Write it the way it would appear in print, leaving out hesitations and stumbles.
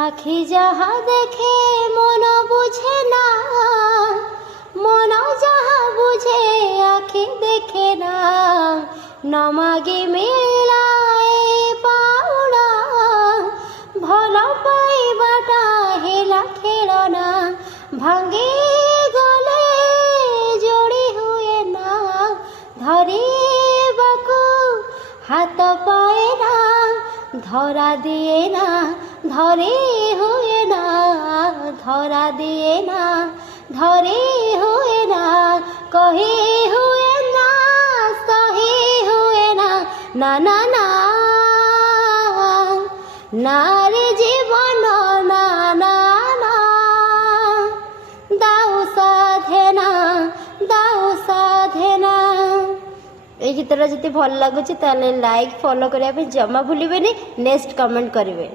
আখি যাহা দেখে মন বুঝে না, মন যাহা বুঝে আখি দেখে না। নমাগে মেলায় পাওনা, ভাল পাইবাটা হেলা খেলনা। ভাঙ্গে গলে যোড়ি হুয়ে না, ধরিবাকু হাত পায়ে না। ধরা দিয়ে না ধরে হুয়ে না, ধরা দিয়ে না ধরে হুয়ে না। কহে হুয়ে না সহে হুয়ে না, না না না নারে জীবন না না না। দাও সাধনা দাও সাধনা। এই গীতটা যদি ভাল লাগুଛି তাহলে লাইক ফলো କରିବା ପାଇଁ ଜମା ଭୁଲିବେନି। ନେକ୍ସଟ କମେଣ୍ଟ କରିବେ।